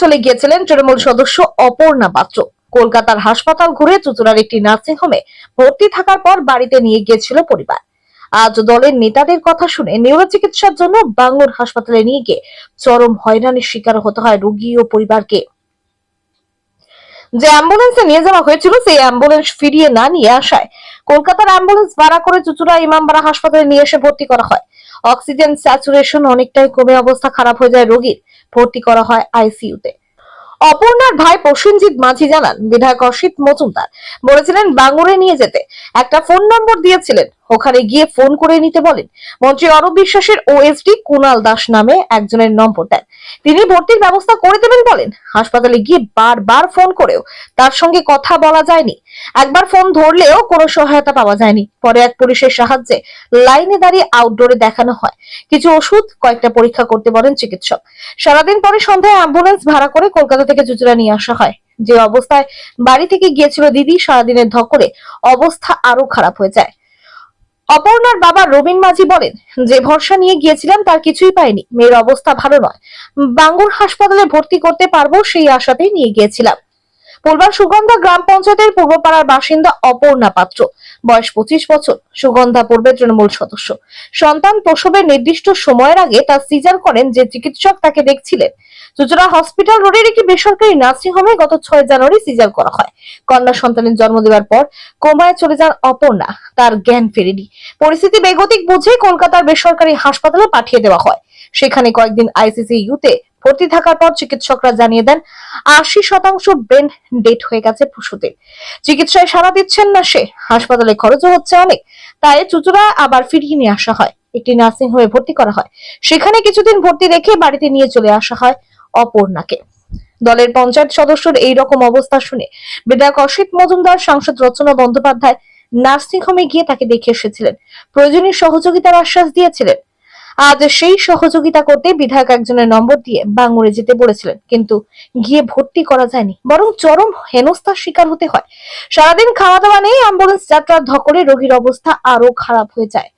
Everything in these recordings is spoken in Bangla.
চলে গিয়েছিলেন তৃণমূল সদস্য অপর্ণা পাত্র। কলকাতার হাসপাতাল ঘুরে চুচুড়ার একটি নার্সিং হোমে ভর্তি থাকার পর বাড়িতে নিয়ে গিয়েছিল পরিবার। আজ দলের নেতাদের কথা শুনে নিউরো চিকিৎসার জন্য বাংলোর হাসপাতালে নিয়ে গিয়ে চরম হয়রানির শিকার হতে হয় রোগী ও পরিবারকে। যে অ্যাম্বুলেন্সে নিয়ে যাওয়া হয়েছিল, সেই অ্যাম্বুলেন্স ফিরিয়ে না নিয়ে আসায় কলকাতার অ্যাম্বুলেন্স ভাড়া করে চুচুড়া ইমামবাড়া হাসপাতালে নিয়ে এসে ভর্তি করা হয়। অক্সিজেন স্যাচুরেশন অনেকটাই কমে অবস্থা খারাপ হয়ে যায় রোগীর। ভর্তি করা হয় আইসিইউতে। অপর্ণার ভাই প্রসেনজিৎ মাঝি জানান, বিধায়ক অসিত মজুমদার বলেছিলেন, বাঙ্গুরে নিয়ে যেতে। একটা ফোন নম্বর দিয়েছিলেন ওখানে গিয়ে ফোন করে নিতে বলেন। মন্ত্রী অরূপ বিশ্বাসের ওএসডি কুনাল দাস নামে একজনের নম্বর দেন। তিনি ভর্তির ব্যবস্থা করে দেবেন বলেন। হাসপাতালে গিয়ে বারবার ফোন করেও তার সঙ্গে কথা বলা যায়নি। একবার ফোন ধরলেও কোনো সহায়তা পাওয়া যায়নি। পরে এক পুলিশের সাহায্যে লাইনে দাঁড়িয়ে আউটডোরে দেখানো হয়। কিছু ওষুধ, কয়েকটা পরীক্ষা করতে বলেন চিকিৎসক। সারাদিন পরে সন্ধ্যায় অ্যাম্বুলেন্স ভাড়া করে কলকাতা থেকে চুচুড়া নিয়ে আসা হয়। যে অবস্থায় বাড়ি থেকে গিয়েছিল দিদি, সারাদিনের ধকলে অবস্থা আরও খারাপ হয়ে যায়। অপর্ণার বাবা রবীন মাঝি বলেন, যে ভরসা নিয়ে গিয়েছিলাম তার কিছুই পায়নি মেয়ের অবস্থা ভালো নয়। বাঙ্গুর হাসপাতালে ভর্তি করতে পারব সেই আশাতেই নিয়ে গিয়েছিলাম। পূর্বার সুগন্ধা গ্রাম পঞ্চায়েতের পূর্বপাড়ার বাসিন্দা অপর্ণা পাত্র। বয়স পঁচিশ বছর, সুগন্ধা পূর্বের তৃণমূল সদস্য। সন্তান প্রসবের নির্দিষ্ট সময়ের আগে তার সিজার করেন যে চিকিৎসক তাকে দেখছিলেন। চুচুড়া হসপিটাল রোডের একটি বেসরকারি নার্সিং হোমে গত ছয় জানুয়ারি সিজার করা হয়। কন্যা সন্তানের জন্ম দেওয়ার পর কোমায় চলে যান অপর্ণা। তার জ্ঞান ফেরেনি। পরিস্থিতি বেগতিক বুঝে কলকাতার বেসরকারি হাসপাতালে পাঠিয়ে দেওয়া হয়। সেখানে কয়েকদিন আইসিসি ইউতে ভর্তি থাকার পর চিকিৎসকরা জানিয়ে দেন, আশি শতাংশ ব্রেন ডেট হয়ে গেছে পশুদের চিকিৎসায় সাড়া দিচ্ছেন না সে হাসপাতালে খরচও হচ্ছে অনেক। তাই চুচুরা আবার ফিরিয়ে নিয়ে আসা হয়। একটি নার্সিং হোমে ভর্তি করা হয়। সেখানে কিছুদিন ভর্তি রেখে বাড়িতে নিয়ে চলে আসা হয় অপর্ণাকে। দলের পঞ্চায়েত সদস্যর এই রকম অবস্থা শুনে বিধায়ক অসিত মজুমদার, সাংসদ রচনা বন্দ্যোপাধ্যায় নার্সিং হোমে গিয়ে তাকে দেখে এসেছিলেন। প্রয়োজনীয় সহযোগিতার আশ্বাস দিয়েছিলেন। আজ সেই সহযোগিতা করতে বিধায়ক একজনের নম্বর দিয়ে বাঙুরে যেতে বলেছিলেন, কিন্তু গিয়ে ভর্তি করা যায়নি, বরং চরম হেনস্থার শিকার হতে হয়। সারাদিন খাওয়া দাওয়া নেই, অ্যাম্বুলেন্স যাত্রার ধকলে রোগীর অবস্থা আরও খারাপ হয়ে যায়।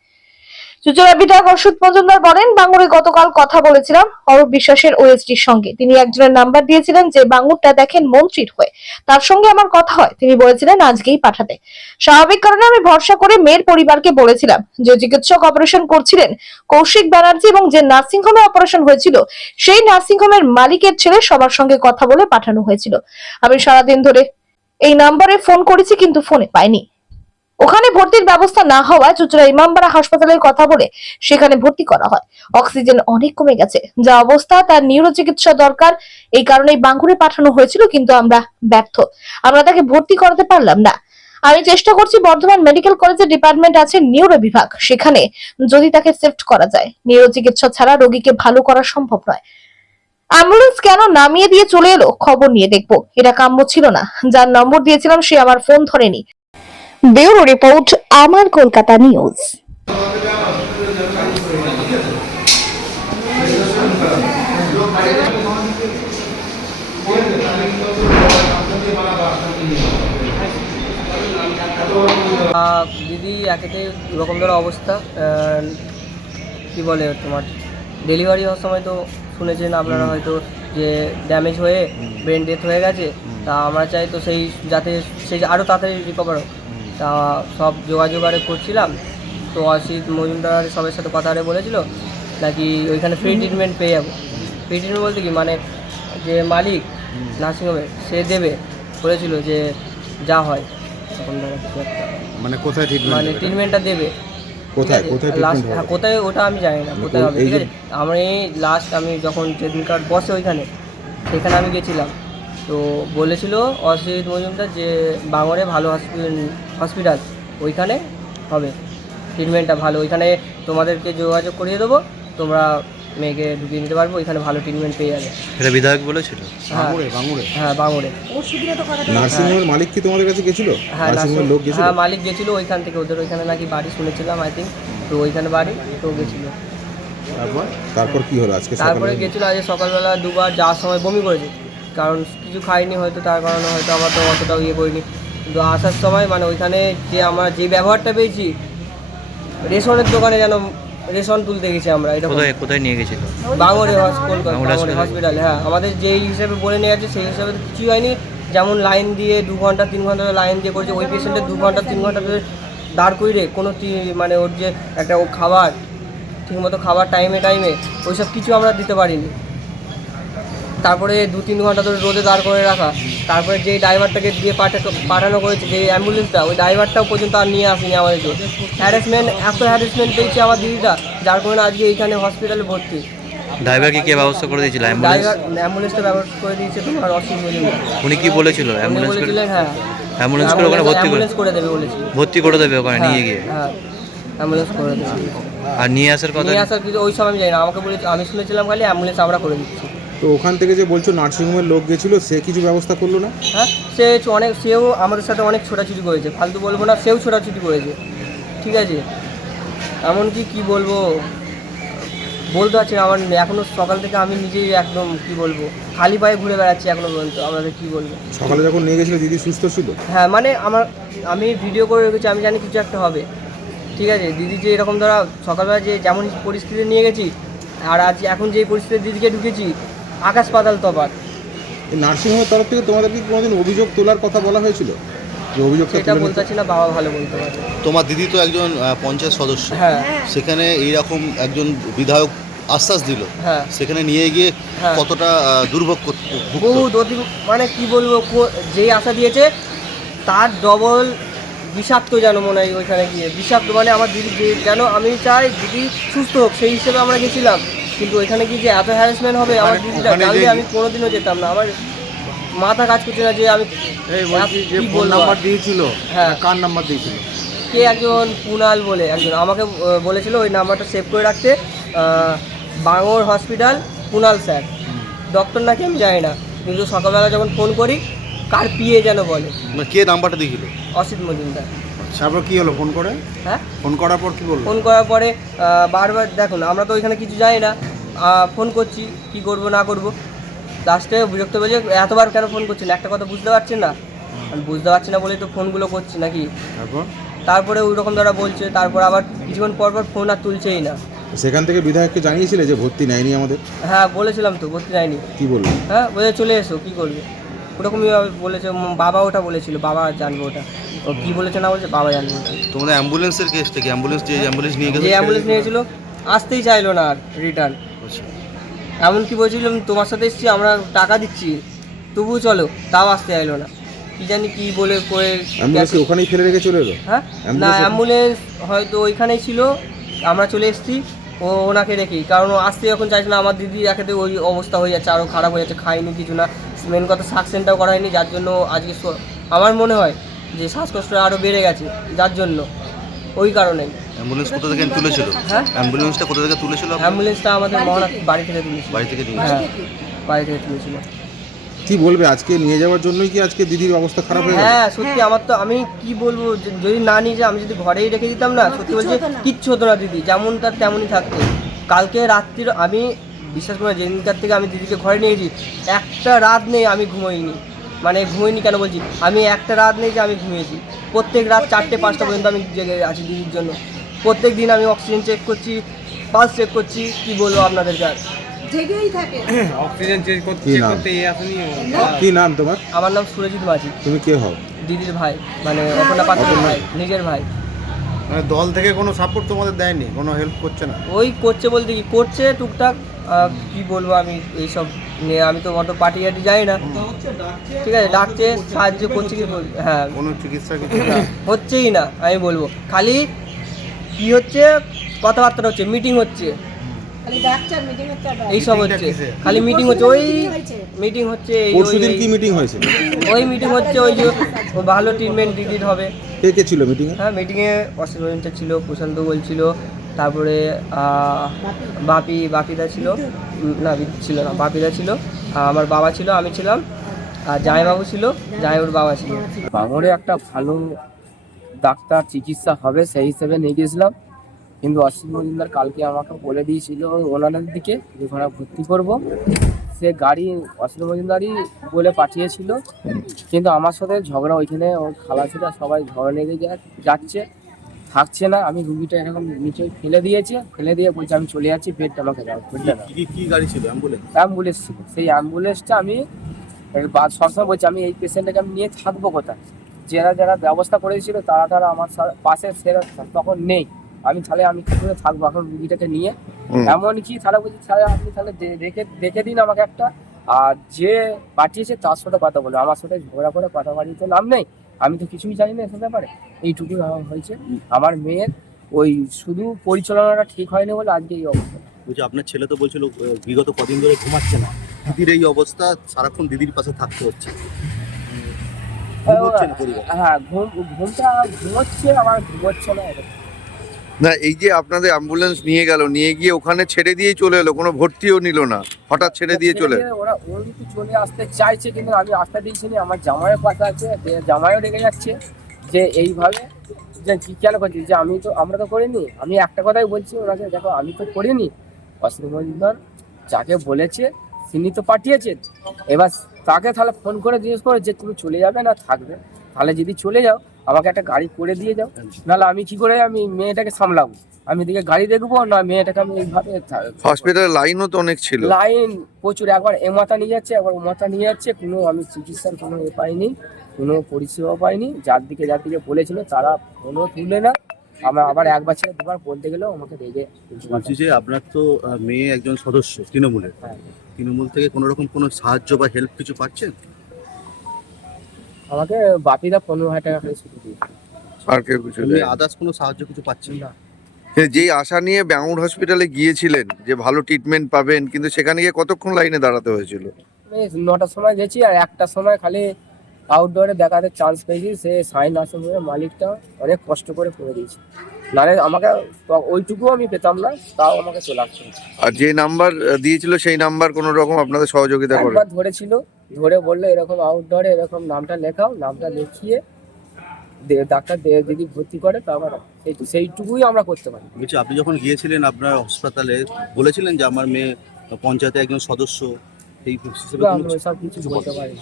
চুচুড়া বিধায়ক অসুত মজুমদার বলেন, বাঙ্গুরে গতকাল কথা বলেছিলাম অরূপ বিশ্বাসের ওএসডির সঙ্গে। তিনি একজনের নাম্বার দিয়েছিলেন যে বাঙ্গুরটা দেখেন মন্ত্রীর হয়ে। তার সঙ্গে আমার কথা হয়, তিনি বলেছিলেন আজকেই পাঠাতে। স্বাভাবিক কারণে আমি ভরসা করে মেয়ের পরিবারকে বলেছিলাম যে চিকিৎসক অপারেশন করছিলেন কৌশিক ব্যানার্জি এবং যে নার্সিং হোমে অপারেশন হয়েছিল, সেই নার্সিং হোমের মালিকের ছেলে সবার সঙ্গে কথা বলে পাঠানো হয়েছিল। আমি সারাদিন ধরে এই নাম্বারে ফোন করেছি কিন্তু ফোনে পাইনি। ওখানে ভর্তির ব্যবস্থা না হওয়ায় চুচুড়া ইমামবাড়া হাসপাতালের কথা বলে সেখানে ভর্তি করা হয়। অক্সিজেন অনেক কমে গেছে। যা অবস্থা, তার নিউরো চিকিৎসা দরকার। এই কারণেই বাঙ্গুরে পাঠানো হয়েছিল, কিন্তু আমরা ব্যর্থ। আমরা তাকে ভর্তি করাতে পারলাম না। আমি চেষ্টা করছি, বর্ধমান মেডিকেল কলেজের ডিপার্টমেন্ট আছে নিউরো বিভাগ। সেখানে যদি তাকে শিফট করা যায়। নিউরো চিকিৎসা ছাড়া রোগীকে ভালো করা সম্ভব নয়। অ্যাম্বুলেন্স কেন নামিয়ে দিয়ে চলে এলো? খবর নিয়ে দেখব। এটা কাম্য ছিল না। যার নম্বর দিয়েছিলাম সে আমার ফোন ধরেনি। ব্যুরো রিপোর্ট আমার কলকাতা নিউজ। দিদি একেতে এরকম ধরো অবস্থা। কি বলে তোমার? ডেলিভারি হওয়ার সময় তো শুনেছেন আপনারা হয়তো যে ড্যামেজ হয়ে ব্রেন ডেথ হয়ে গেছে। তা আমরা চাই তো সেই যাতে সেই আরও তাড়াতাড়ি রিকভার হোক। তা সব যোগাযোগ আরে করছিলাম। তো অসিত মজুমদার সবের সাথে কথা আরে বলেছিল নাকি ওইখানে ফ্রি ট্রিটমেন্ট পেয়ে যাব। ফ্রি ট্রিটমেন্ট বলতে কি মানে যে মালিক নার্সিংহোমের সে দেবে। বলেছিল যে যা হয়। তখন মানে কোথায় ট্রিটমেন্ট মানে ট্রিটমেন্টটা দেবে। কোথায়? কোথায় লাস্ট ট্রিটমেন্ট হ্যাঁ কোথায় ওটা আমি জানি না মানে কোথায় হবে ঠিক আছে? আমি লাস্ট আমি যখন ট্রেডিং কার্ড বসে ওইখানে সেখানে আমি গেছিলাম। তো বলেছিল অসিত মজুমদার যে বাঙরে ভালো হসপিটাল হসপিটাল ওইখানে হবে। ট্রিটমেন্টটা ভালো। ওইখানে তোমাদেরকে যোগাযোগ করিয়ে দেবো। তোমরা মেয়েকে ঢুকিয়ে নিতে পারব। ওইখানে ভালো ট্রিটমেন্ট পেয়ে যাবে। এটা বিধায়ক বলেছিল? হ্যাঁ। বাঙুরে বাঙুরে হ্যাঁ বাঙুরে নার্সিং হোমের মালিক কি তোমাদের কাছে গেছিল? হ্যাঁ নার্সিং হোমের লোক গেছিল? হ্যাঁ মালিক গেছিল ওইখান থেকে। ওদের ওইখানে নাকি বাড়ি শুনেছিলাম আই থিঙ্ক তো ওইখানে বাড়ি তো গেছিল। তারপর? তারপর কি হলো আজকে তারপরে গেছিল আজ সকালবেলা দুবার যাওয়ার সময় বমি করেছে। কারণ কিছু খাইনি হয়তো তার কারণে হয়তো আমরা তো অতটাও ইয়ে করিনি। কিন্তু আসার সময় মানে ওইখানে যে আমরা যে ব্যবহারটা পেয়েছি রেশনের দোকানে যেন রেশন তুলতে গেছি আমরা এটা কোথায় কোথায় নিয়ে গেছিল? বাঙরে হসপিটাল বাঙুরে হসপিটাল। হ্যাঁ। আমাদের যেই হিসেবে বলে নিয়ে আছে সেই হিসাবে তো কিছুই হয়নি। যেমন লাইন দিয়ে দু ঘণ্টা তিন ঘণ্টা ধরে লাইন দিয়ে করেছে ওই পেশেন্টের দু ঘণ্টা তিন ঘণ্টা ধরে দাঁড় করিয়ে কোনো মানে ওর যে একটা ও খাবার ঠিকমতো খাবার টাইমে টাইমে ওইসব কিছু আমরা দিতে পারিনি। তারপরে দু তিন ঘণ্টা ধরে রোদে দাঁড় করে রাখা। তারপরে যেই ড্রাইভারটাকে দিয়ে পাঠানো পাঠানো করেছে যে অ্যাম্বুলেন্সটা ওই ড্রাইভারটাও পর্যন্ত আর নিয়ে আসেনি আমাদেরকে হ্যারাসমেন্ট এত হ্যারাসমেন্ট পেয়েছে আমার দিদিটা যার কারণে আজকে এইখানে হসপিটালে ভর্তি। ড্রাইভারকে কে ব্যবস্থা করে দিয়েছিল? অ্যাম্বুলেন্স অ্যাম্বুলেন্সটা ব্যবস্থা করে দিয়েছে তোমার অসীম মজুমদার উনি কি বলেছিল? অ্যাম্বুলেন্স বলেছিলেন হ্যাঁ। অ্যাম্বুলেন্স করে ওখানে ভর্তি করে করে দেবে বলেছিল। ভর্তি করে দেবে ওখানে নিয়ে গিয়ে? হ্যাঁ অ্যাম্বুলেন্স করে দেবে। আর নিয়ে আসার কথা নিয়ে আসার কিছু ওই সময় আমি জানি না আমাকে বলে আমি শুনেছিলাম খালি অ্যাম্বুলেন্স আমরা করে দিচ্ছি। তো ওখান থেকে যে বলছো নার্সিং হোমের লোক গেছিল সে কিছু ব্যবস্থা করল না? হ্যাঁ সে অনেক সেও আমাদের সাথে অনেক ছোটাছুটি করেছে। ফালতু বলব না সেও ছোটাছুটি করেছে। ঠিক আছে? এমনকি কি বলব? বলতে পারছি না আমার এখনও সকাল থেকে আমি নিজেই একদম কি বলব খালি পায়ে ঘুরে বেড়াচ্ছি এখনও পর্যন্ত আমাদের কি বলব? সকালে যখন নিয়ে গেছিল দিদি সুস্থ ছিল? হ্যাঁ মানে আমার আমি ভিডিও করে রেখেছি আমি জানি কিছু একটা হবে। ঠিক আছে? দিদি যে এরকম ধরা সকালবেলা যে যেমন পরিস্থিতি নিয়ে গেছি আর আজ এখন যে পরিস্থিতি দিদিকে ঢুকেছি আকাশ পাতাল তফাৎ। এই নার্সিং তরফ থেকে তোমাদের কি কোনোদিন অভিযোগ তোলার কথা বলা হয়েছিল? যে অভিযোগটা সেটা বলতে পারছি না বাবা ভালো বলতে পারবে। তোমার দিদি তো একজন আহ, পঞ্চায়েত সদস্য। হ্যাঁ। সেখানে এইরকম একজন বিধায়ক আশ্বাস দিল। হ্যাঁ। সেখানে নিয়ে গিয়ে হ্যাঁ। কতটা আহ, দুর্ভোগ কর- ভুগতো। বহু অতি মানে কি বলব কো- যেই আশা দিয়েছে তার ডবল বিষাক্ত যেন মনে হয় ওইখানে গিয়ে। বিষাক্ত মানে আমার দিদি যে- যেন আমি চাই দিদি সুস্থ হোক সেই হিসেবে আমরা গেছিলাম। কিন্তু ওইখানে কি যে এত হ্যারাসমেন্ট হবে? আমার দিদিটা জানলে আমি কোনোদিনও যেতাম না। আমার মাথা কাজ করছে না যে আমি কি বলব আর? দিয়েছিল। হ্যাঁ। কার নাম্বার দিয়েছিল? কে একজন? কুনাল বলে একজন। আমাকে বলেছিল ওই নাম্বারটা সেভ করে রাখতে। Bangur hospital Kunal sir doctor নাকি আমি জানি না। কিন্তু সকালবেলা যখন ফোন করি কার পিয়ে যেন বলে। মানে কে নাম্বারটা দিয়েছিল? অসিত মজুমদার। তারপর কি হলো ফোন করে? হ্যাঁ? ফোন করার পর কি বলল? ফোন করার পরে বারবার দেখুন আমরা তো ওইখানে কিছু জানি না। ফোন করছি কি করব না করব। লাস্টে বিরক্ত বলে এতবার কেন ফোন করছেন একটা কথা বুঝতে পারছেন না? আমি বুঝতে পারছি না বলেই তো ফোনগুলো করছি নাকি? তারপর? তারপরে ওই রকম দ্বারা বলছে তারপর আবার কিছুক্ষণ পর পর ফোন আর তুলছেই না। সেখান থেকে বিধায়ককে জানিয়েছিলে যে ভর্তি নেয়নি আমাদের? হ্যাঁ বলেছিলাম তো ভর্তি যায়নি কি বলল? হ্যাঁ বলে চলে এসো কী করবে? ওরকমই বলেছে বাবা ওটা বলেছিল বাবা জানবে ওটা। ও কি বলেছে না বলছে বাবা জানবে ওটা। তোমাদের অ্যাম্বুলেন্সের কেসটা কি অ্যাম্বুলেন্স যে অ্যাম্বুলেন্স নিয়ে গেছে যে অ্যাম্বুলেন্স নিয়েছিল আসতেই চাইলো না আর রিটার্ন। এমনকি বলছিলাম তোমার সাথে এসেছি আমরা টাকা দিচ্ছি। তবুও চলো তাও আসতে চাইলো না। কি জানি কি বলে করে অ্যাম্বুলেন্সকে ওখানেই ফেলে রেখে চলে এলো? হ্যাঁ? না অ্যাম্বুলেন্স হয়তো ওইখানেই ছিল আমরা চলে এসেছি ও ওনাকে রেখি কারণ ও আসতে যখন চাইছে না আমার দিদি একেতে ওই অবস্থা হয়ে যাচ্ছে আরও খারাপ হয়ে যাচ্ছে খাইনি কিছু না। মেন কথা সাকসেনটাও করা হয়নি যার জন্য আজকে আমার মনে হয় যে শ্বাসকষ্ট আরও বেড়ে গেছে যার জন্য ওই কারণেই। অ্যাম্বুলেন্স কোথা থেকে তুলেছিল? হ্যাঁ? অ্যাম্বুলেন্সটা কোথা থেকে তুলেছিল? অ্যাম্বুলেন্সটা আমাদের মহারাজ বাড়ি থেকে তুলেছিল। বাড়ি থেকে নিয়ে হ্যাঁ বাড়ি থেকে তুলেছিল। কি বলবে আজকে? নিয়ে যাওয়ার জন্যই কি আজকে দিদির অবস্থা খারাপ হয়ে গেল? হ্যাঁ সত্যি আমার তো আমি কি বলব? যদি না নিয়ে যে আমি যদি ঘরেই রেখে দিতাম না সত্যি বলছি কিচ্ছু হতো না। দিদি। যেমন তার তেমনই থাকতো। কালকে রাত্রির আমি বিশ্বাস করে যেদিনকার থেকে আমি দিদিকে ঘরে নিয়েছি একটা রাত নেই আমি ঘুমোইনি। মানে ঘুমোইনি কেন বলছি? আমি একটা রাত নেই যে আমি ঘুমিয়েছি। প্রত্যেক রাত চারটে পাঁচটা পর্যন্ত আমি জেগে আছি দিদির জন্য। প্রত্যেক দিন আমি অক্সিজেন চেক করছি পালস চেক করছি কি বলব আপনাদেরকে আর। জেগেই থাকে। কি নাম? কি নাম? তোমার? আমার নাম সুরজিৎ মাঝি। তুমি কে হও? দিদির ভাই মানে অপর্ণা পাত্রের ভাই নিজের ভাই। মানে দল থেকে কোনো সাপোর্ট তোমাদের দেয়নি? কোনো হেল্প করছে না? ওই করছে বলতে কি করছে টুকটাক আহ, কি বলব আমি এইসব নিয়ে আমি তো অত পার্টি টাটি যাই না। ঠিক আছে ডাকছে সাহায্য করছে কি বল- হ্যাঁ। কোনো চিকিৎসা কিছু হচ্ছেই না আমি বলব। খালি কি হচ্ছে? কথাবার্তা হচ্ছে মিটিং হচ্ছে। এই সব হচ্ছে খালি মিটিং হচ্ছে ওই মিটিং হচ্ছে এই- পরশু ওই- দিন কি মিটিং হয়েছে? ওই মিটিং হচ্ছে ওই যে ভালো ট্রিটমেন্ট দিদির হবে। কে কে ছিল মিটিংয়ে হ্যাঁ মিটিংয়ে অসিত মজুমদার ছিল প্রশান্ত বলছিল তারপরে বাপি। বাপিদা ছিল। না ছিল না বাপিদা ছিল। আর আমার বাবা ছিল আমি ছিলাম। আর জামাইবাবু ছিল জামাইবাবুর বাবা ছিল। বাঙরে একটা ভালো ডাক্তার চিকিৎসা হবে সেই হিসেবে নিয়ে গিয়েছিলাম। কিন্তু অসিত মজুমদার কালকে আমাকে বলে দিয়েছিল ওনাদের দিকে যে ওখানে ভর্তি করব। সে গাড়ি অসিত মজুমদারই বলে পাঠিয়েছিল। কিন্তু আমার সাথে ঝগড়া ওইখানে ওর খালা ছিল সবাই ঝগড়া লেগে যাচ্ছে। থাকছে না আমি রুগীটা এরকম নিচে ফেলে দিয়েছে। ফেলে দিয়ে বলছে আমি চলে যাচ্ছি বেডটা আমাকে দাও বেডটা দাও। কি গাড়ি ছিল? অ্যাম্বুলেন্স? অ্যাম্বুলেন্স ছিল। সেই অ্যাম্বুলেন্সটা আমি সবসময় বলছি আমি এই পেশেন্টটাকে আমি নিয়ে থাকব কোথায়? যারা যারা ব্যবস্থা করেছিল তারা তারা আমার পাশে সেরা তখন নেই। আমি তাহলে আমি কি করে থাকব? এখন রুগীটাকে নিয়ে? এমনকি তাহলে বলছি তাহলে আপনি তাহলে দেখে দেখে দিন আমাকে একটা। আর যে পাঠিয়েছে তার সাথে কথা বলব আমার সাথে ঝগড়া করে কথা বাড়িয়ে তো নাম নেই। আমি তো কিছুই জানি না এসব ব্যাপারে। এইটুকুই হওয়া হয়েছে। আমার মেয়ের ওই শুধু পরিচালনাটা ঠিক হয়নি বলে আজকে এই অবস্থা। বলছি আপনার ছেলে তো বলছিল বিগত কদিন ধরে ঘুমাচ্ছে না। দিদির এই অবস্থা সারাক্ষণ দিদির পাশে থাকতে হচ্ছে। হ্যাঁ ঘুম ঘুমটা ঘুমোচ্ছে আবার ঘুমোচ্ছে না না এই যে আপনাদের অ্যাম্বুলেন্স নিয়ে গেল নিয়ে গিয়ে ওখানে ছেড়ে দিয়ে চলে এলো কোনো ভর্তিও নিল না। হঠাৎ ছেড়ে দিয়ে চলে। ওরা ওর কিন্তু চলে আসতে চাইছে কিন্তু আমি আসতে দিচ্ছি না আমার জামাইয়ের পাশে আছে জামাইও রেগে যাচ্ছে যে এইভাবে যে কি কেন করছি যে আমি তো আমরা তো করিনি আমি একটা কথাই বলছি ওনাকে দেখো আমি তো করিনি। অসীম মজুমদার যাকে বলেছে তিনি তো পাঠিয়েছেন। এবার তাকে তাহলে ফোন করে জিজ্ঞেস করে যে তুমি চলে যাবে না থাকবে। তাহলে যদি চলে যাও আমাকে একটা গাড়ি করে দিয়ে যাও। নাহলে আমি কি করে আমি মেয়েটাকে সামলাবো? আমি এদিকে গাড়ি দেখব না মেয়েটাকে আমি এইভাবে হসপিটালের লাইনও তো অনেক ছিল। লাইন প্রচুর। একবার এ মাথা নিয়ে যাচ্ছে একবার ও মাথা নিয়ে যাচ্ছে। কোনো আমি চিকিৎসার কোনো এ পাইনি কোনো পরিষেবা পাইনি। যার দিকে যার দিকে বলেছিল তারা ফোনও তুলে না। আমরা আবার একবার ছেড়ে দুবার বলতে গেলেও আমাকে রেগে বলছি যে আপনার তো মেয়ে একজন সদস্য তৃণমূলের। হ্যাঁ। তৃণমূল থেকে কোনো রকম কোনো সাহায্য বা হেল্প কিছু পাচ্ছেন? আমাকে বাপিদা পনেরো হাজার টাকা করে ছুটি দিয়েছে। আর কেউ কিছু আদার্স কোনো সাহায্য কিছু পাচ্ছেন? না। যেই আশা নিয়ে ব্যাঙুর হসপিটালে গিয়েছিলেন যে ভালো ট্রিটমেন্ট পাবেন কিন্তু সেখানে গিয়ে কতক্ষণ লাইনে দাঁড়াতে হয়েছিল? আমি নটার সময় গেছি আর একটার সময় খালি আউটডোরে দেখাতে চান্স পেয়েছি সে সাইন আসে বলে মালিকটা অনেক কষ্ট করে করে দিয়েছে। নাহলে আমাকে ওইটুকুও আমি পেতাম না তাও আমাকে চলে আসতে আর যে নাম্বার দিয়েছিল সেই নাম্বার কোনো রকম আপনাদের সহযোগিতা করে একবার ধরেছিল ধরে বলল এরকম আউটডোরে এরকম নামটা লেখাও নামটা লিখিয়ে দে- ডাক্তার দে- যদি ভর্তি করে তারপর সেই- সেইটুকুই আমরা করতে পারি। বলছি আপনি যখন গিয়েছিলেন আপনার হাসপাতালে বলেছিলেন যে আমার মেয়ে পঞ্চায়েতে একজন সদস্য এই হিসেবে আমরা সব কিছু বলতে পারি।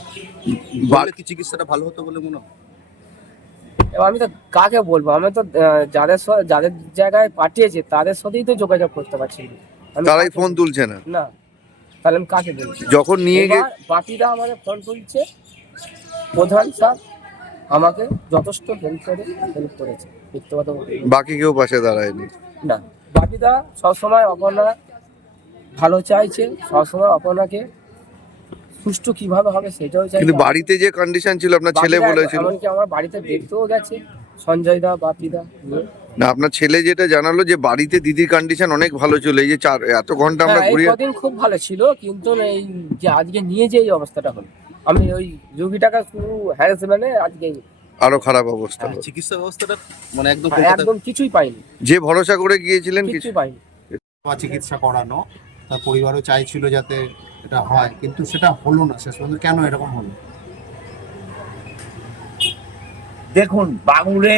না। কি চিকিৎসাটা ভালো হতো বলে মনে হয়? এবার আমি তো কাকে বলব? আমি তো যাদের যাদের জায়গায় পাঠিয়েছে তাদের সাথেই তো যোগাযোগ করতে পারছি না। তারাই ফোন তুলছে না। না। তাহলে আমি কাকে বলছি যখন নিয়ে গিয়ে বাকিরা আমাদের ফোন তুলছে। প্রধান স্যার আমাকে যথেষ্ট হেল্প করে হেল্প করেছে। বলব বাকি কেউ পাশে দাঁড়ায়নি। না। বাকিদা সবসময় অপর্ণা ভালো চাইছে সবসময় অপর্ণাকে সুষ্ঠু কীভাবে হবে সেটাও চাই কিন্তু বাড়িতে যে কন্ডিশন ছিল আপনার ছেলে বলেছিল। এমনকি আমার বাড়িতে দেখতেও গেছে সঞ্জয় দা বাপিদা নিয়ে না আপনার ছেলে যেটা জানালো যে বাড়িতে দিদির কন্ডিশন অনেক ভালো ছিল এই যে চার এত ঘণ্টা আমরা হ্যাঁ, এই ঘুরিয়ে কদিন খুব ভালো ছিল কিন্তু এই যে আজকে নিয়ে যে এই অবস্থাটা হলো। আমি ওই রুগীটাকে শুধু হ্যারাসমেন্টে আজকে আরও খারাপ অবস্থা চিকিৎসা ব্যবস্থাটা মানে একদম হ্যাঁ, একদম কিছুই পাইনি। যে ভরসা করে গিয়েছিলেন কিছু কিছুই পাইনি। চিকিৎসা করানো তার পরিবারও চাইছিল যাতে এটা হয়, কিন্তু সেটা হলো না, শেষ পর্যন্ত কেন এরকম হলো? দেখুন বাঙুরে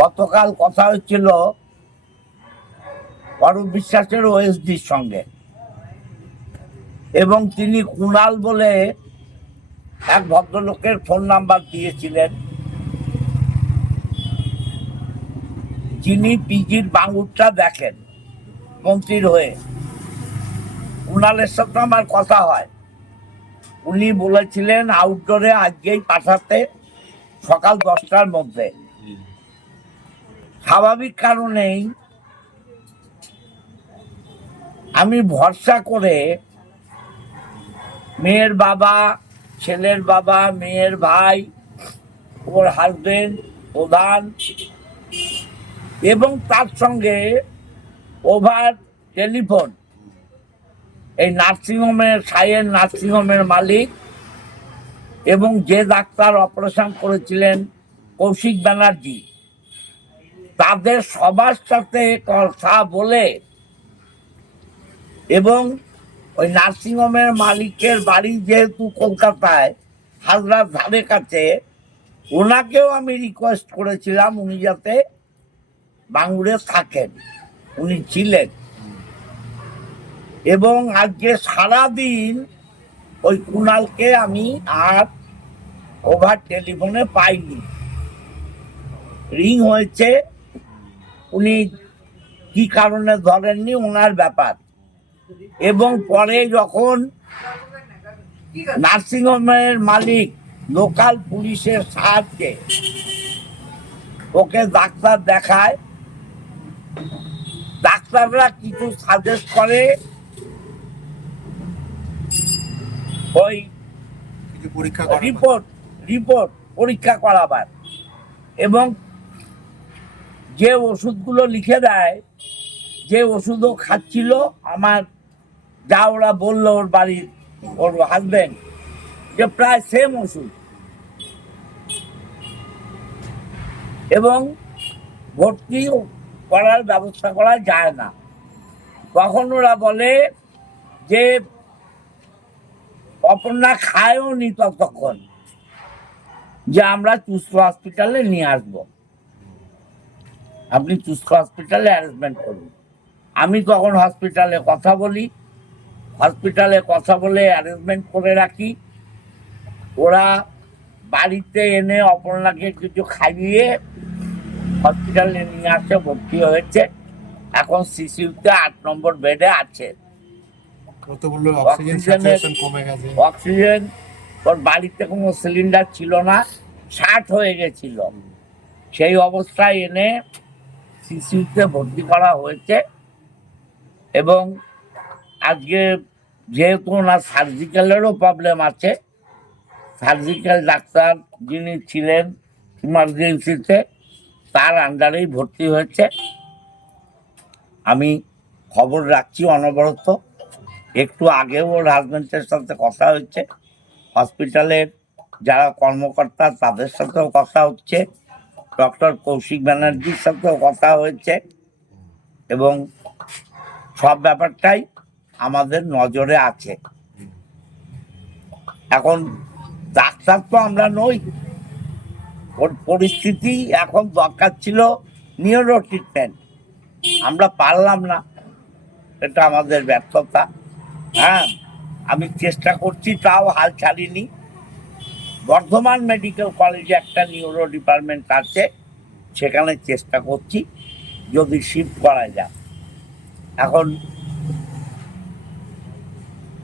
গতকাল কথা হচ্ছিল অরূপ বিশ্বাসের ওএসডির সঙ্গে। এবং তিনি কুণাল বলে এক ভদ্রলোকের ফোন নাম্বার দিয়েছিলেন। যিনি পিজির বাঙুরটা দেখেন। মন্ত্রীর হয়ে উনালের সাথে আমার কথা হয়। উনি বলেছিলেন আউটডোরে আজকেই পাঠাতে সকাল দশটার মধ্যে। স্বাভাবিক কারণেই আমি ভরসা করে মেয়ের বাবা, ছেলের বাবা, মেয়ের ভাই, ওর হাজবেন্ড প্রধান এবং তার সঙ্গে ওভার টেলিফোন এই নার্সিংহোমের সাইয়ের নার্সিংহোমের মালিক এবং যে ডাক্তার অপারেশন করেছিলেন কৌশিক ব্যানার্জি, তাদের সবার সাথে কথা বলে এবং ওই নার্সিংহোমের মালিকের বাড়ি যেহেতু কলকাতায়, হাজরার ধারে কাছে, ওনাকেও আমি রিকোয়েস্ট করেছিলাম উনি যাতে বাঙ্গুরে থাকেন। উনি ছিলেন। এবং আজকে সারাদিন ওই কুণালকে আমি আর ওভার টেলিফোনে পাইনি। রিং হয়েছে। উনি কি কারণে ধরেননি ওনার ব্যাপার। এবং পরে যখন নার্সিংহোমের মালিক, লোকাল পুলিশের সাহায্যে ওকে ডাক্তার দেখায় ডাক্তাররা কিছু সাজেস্ট করে। ওই পরীক্ষা রিপোর্ট রিপোর্ট পরীক্ষা করাবার। এবং যে ওষুধগুলো লিখে দেয় যে ওষুধও খাচ্ছিল আমার যা ওরা বলল ওর বাড়ির ওর হাজবেন্ড যে প্রায় সেম ওষুধ। এবং ভর্তি করার ব্যবস্থা করা যায় না। তখন ওরা বলে যে, অপর্ণা খায়ও নি ততক্ষণ। যে আমরা চুস্ক হসপিটালে নিয়ে আসব। আপনি চুস্ক হসপিটালে অ্যারেঞ্জমেন্ট করুন। আমি তখন হসপিটালে কথা বলি। হসপিটালে কথা বলে অ্যারেঞ্জমেন্ট করে রাখি। ওরা বাড়িতে এনে অপর্ণাকে কিছু খাইয়ে হসপিটালে নিয়ে আসে ভর্তি হয়েছে। এখন সিসিউতে আট নম্বর বেডে আছে। অক্সিজেন ওর বাড়িতে কোনো সিলিন্ডার ছিল না ষাট হয়ে গেছিল। সেই অবস্থায় এনে সিসিউতে ভর্তি করা হয়েছে এবং আজকে যেহেতু ওনার সার্জিক্যালেরও প্রবলেম আছে সার্জিক্যাল ডাক্তার যিনি ছিলেন ইমার্জেন্সিতে তার আন্ডারেই ভর্তি হয়েছে। আমি খবর রাখছি অনবরত। একটু আগেও ওর হাজবেন্ডের সাথে কথা হচ্ছে হসপিটালের যারা কর্মকর্তা, তাদের সাথেও কথা হচ্ছে। ডক্টর কৌশিক ব্যানার্জির সাথেও কথা হয়েছে। এবং সব ব্যাপারটাই আমাদের নজরে আছে। এখন ডাক্তার তো আমরা নই। ওর পরিস্থিতি এখন দরকার ছিল নিউরো ট্রিটমেন্ট আমরা পারলাম না। এটা আমাদের ব্যর্থতা। হ্যাঁ আমি চেষ্টা করছি, তাও হাল ছাড়িনি। বর্ধমান মেডিকেল কলেজে একটা নিউরো ডিপার্টমেন্ট আছে, সেখানে চেষ্টা করছি, যদি শিফট করা যায়। এখন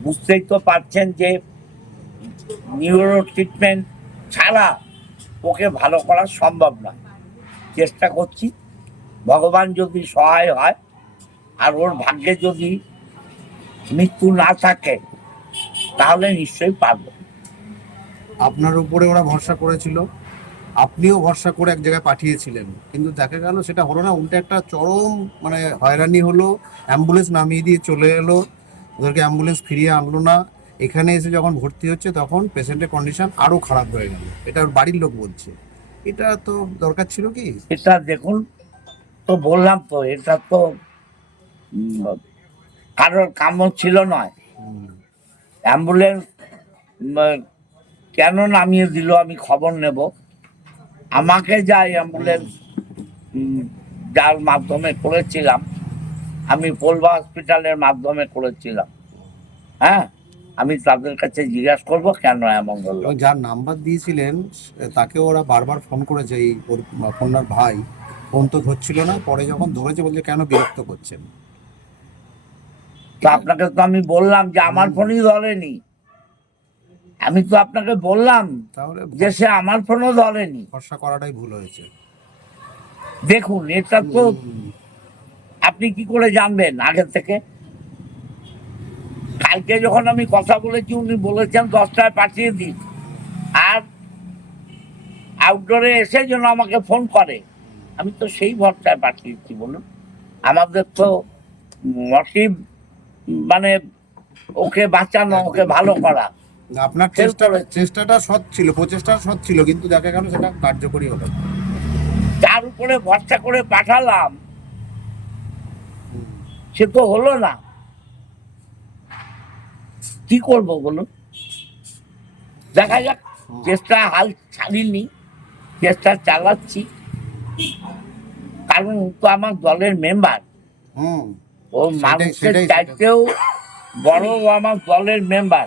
বুঝতেই তো পারছেন যে নিউরো ট্রিটমেন্ট ছাড়া ওকে ভালো করা সম্ভব না। চেষ্টা করছি। ভগবান যদি সহায় হয় আর ওর ভাগ্যে যদি মৃত্যু না থাকে, তাহলে নিশ্চয়ই পারব। আপনার উপরে ওরা ভরসা করেছিল। আপনিও ভরসা করে এক জায়গায় পাঠিয়েছিলেন। কিন্তু দেখা গেল সেটা হলো না, উল্টে একটা চরম মানে হয়রানি হলো। অ্যাম্বুলেন্স নামিয়ে দিয়ে চলে এলো। ওদেরকে অ্যাম্বুলেন্স ফিরিয়ে আনলো না। এখানে এসে যখন ভর্তি হচ্ছে তখন পেশেন্টের কন্ডিশন আরও খারাপ হয়ে গেল। এটা ওর বাড়ির লোক বলছে। এটা তো দরকার ছিল কি? এটা দেখুন তো বললাম তো এটা তো কারোর কাম্য ছিল নয়। অ্যাম্বুলেন্স কেন নামিয়ে দিল আমি খবর নেব। আমাকে যা অ্যাম্বুলেন্স যার মাধ্যমে করেছিলাম আমি পোলবা হসপিটালের মাধ্যমে করেছিলাম। হ্যাঁ? আমি তাদের কাছে জিজ্ঞাসা করব কেন এমন হলো যার নাম্বার দিয়েছিলেন তাকে ওরা বারবার ফোন করেছে এই ওর কন্যার ভাই। ফোন তো ধরছিল না পরে যখন ধরেছে বলছে কেন বিরক্ত করছেন? তো আপনাকে তো আমি বললাম যে আমার ফোনই ধরেনি। আমি তো আপনাকে বললাম তাহলে যে সে আমার ফোনও ধরেনি। ভরসা করাটাই ভুল হয়েছে। দেখুন এটা তো আপনি কি করে জানবেন আগে থেকে? কালকে যখন আমি কথা বলেছি উনি বলেছেন দশটায় পাঠিয়ে দিন। আর আউটডোরে এসে যেন আমাকে ফোন করে। আমি তো সেই ভরসায় পাঠিয়েছি বলুন। আমাদের তো মোটিভ মানে ওকে বাঁচানো ওকে ভালো করা। আপনার চেষ্টা চেষ্টাটা সৎ ছিল প্রচেষ্টা সৎ ছিল কিন্তু দেখা গেল সেটা কার্যকরী হলো তার উপরে ভরসা করে পাঠালাম। সে তো হলো না। কি করব বলুন? দেখা যাক চেষ্টা হাল ছাড়িনি চেষ্টা চালাচ্ছি। কারণ তো আমার দলের মেম্বার হুম। ও মানুষের চাইতেও বড় আমার দলের মেম্বার